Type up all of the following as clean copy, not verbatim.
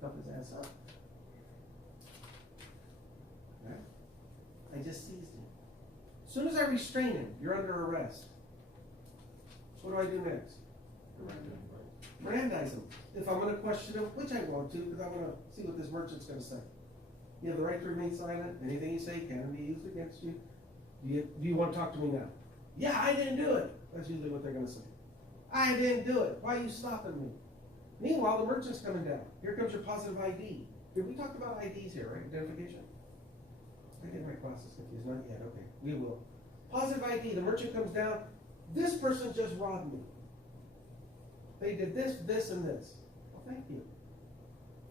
Cup his ass up. Right? I just seized him. As soon as I restrain him, you're under arrest. So what do I do next? Mirandize him. If I'm going to question him, which I want to, because I want to see what this merchant's going to say. You have the right to remain silent. Anything you say can be used against you. Do you want to talk to me now? Yeah, I didn't do it. That's usually what they're going to say. I didn't do it. Why are you stopping me? Meanwhile, the merchant's coming down. Here comes your positive ID. We talked about IDs here, right? Identification. I get my glasses confused. Not yet. Okay, we will. Positive ID. The merchant comes down. This person just robbed me. They did this, this, and this. Well, thank you.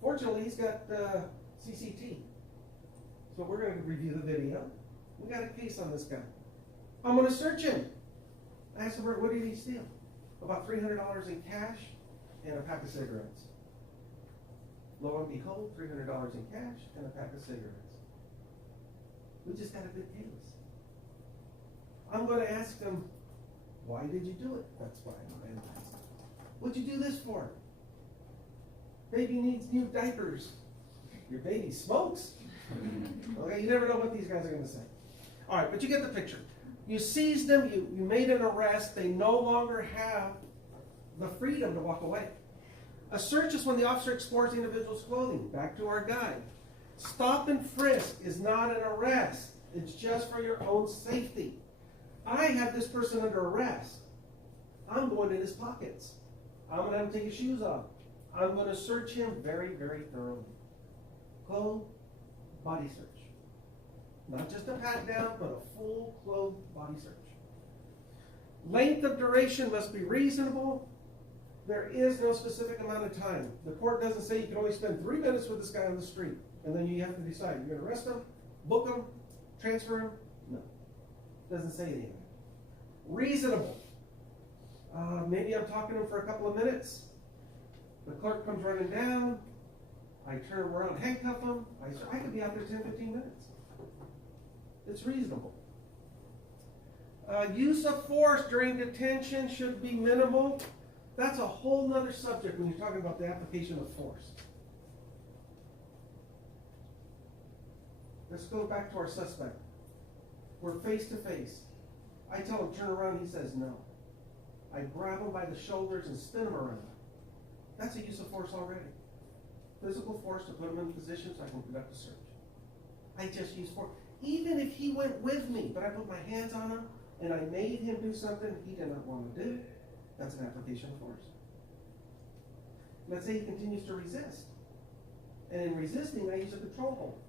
Fortunately, he's got CCT. So we're going to review the video. We got a case on this guy. I'm going to search him. I asked him, what did he steal? About $300 in cash and a pack of cigarettes. Lo and behold, $300 in cash and a pack of cigarettes. We just got a good case. I'm going to ask him, why did you do it? That's why I'm analyzing. What'd you do this for? Baby needs new diapers. Your baby smokes. Okay, you never know what these guys are going to say. All right, but you get the picture. You seized them, you made an arrest. They no longer have the freedom to walk away. A search is when the officer explores the individual's clothing. Back to our guide. Stop and frisk is not an arrest. It's just for your own safety. I have this person under arrest. I'm going in his pockets. I'm going to have him take his shoes off. I'm going to search him very, very thoroughly. Clothes, body search. Not just a pat down, but a full clothed body search. Length of duration must be reasonable. There is no specific amount of time. The court doesn't say you can only spend 3 minutes with this guy on the street, and then you have to decide, you're going to arrest him, book him, transfer him? No. Doesn't say anything. Reasonable. Maybe I'm talking to him for a couple of minutes. The clerk comes running down. I turn around, handcuff him. I could be out there 10, 15 minutes. It's reasonable. Use of force during detention should be minimal. That's a whole nother subject when you're talking about the application of force. Let's go back to our suspect. We're face to face. I tell him, turn around, he says no. I grab him by the shoulders and spin him around. That's a use of force already. Physical force to put him in position so I can conduct a search. I just use force. Even if he went with me, but I put my hands on him and I made him do something he did not want to do, that's an application of force. Let's say he continues to resist. And in resisting, I use a control hold.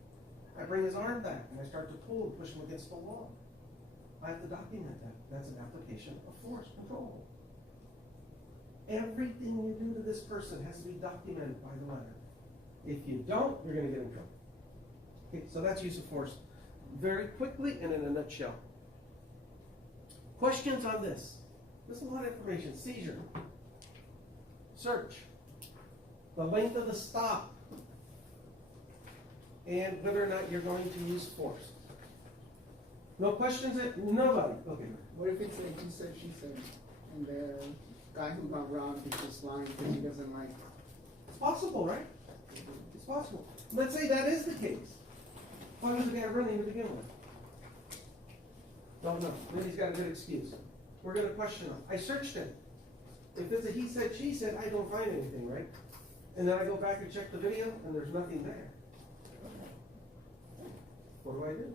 I bring his arm back and I start to pull and push him against the wall. I have to document that. That's an application of force, control hold. Everything you do to this person has to be documented by the letter. If you don't, you're going to get in trouble. Okay, so that's use of force. Very quickly and in a nutshell. Questions on this? There's a lot of information. Seizure. Search. The length of the stop. And whether or not you're going to use force. No questions? Nobody. Okay. What if it's a he said, she said, and the guy who got robbed is just lying because he doesn't like it? It's possible, right? It's possible. Let's say that is the case. Why was the guy running to begin with? Don't know. Then he's got a good excuse. We're going to question him. I searched him. If it's a he said, she said, I don't find anything, right? And then I go back and check the video, and there's nothing there. What do I do?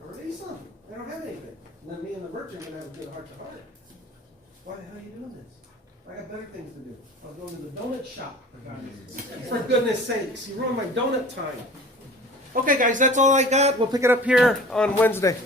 I release them. I don't have anything. And then me and the merchant are going to have a good heart to heart. Why the hell are you doing this? I got better things to do. I was going to the donut shop, for goodness sakes. You ruined my donut time. Okay, guys, that's all I got. We'll pick it up here on Wednesday.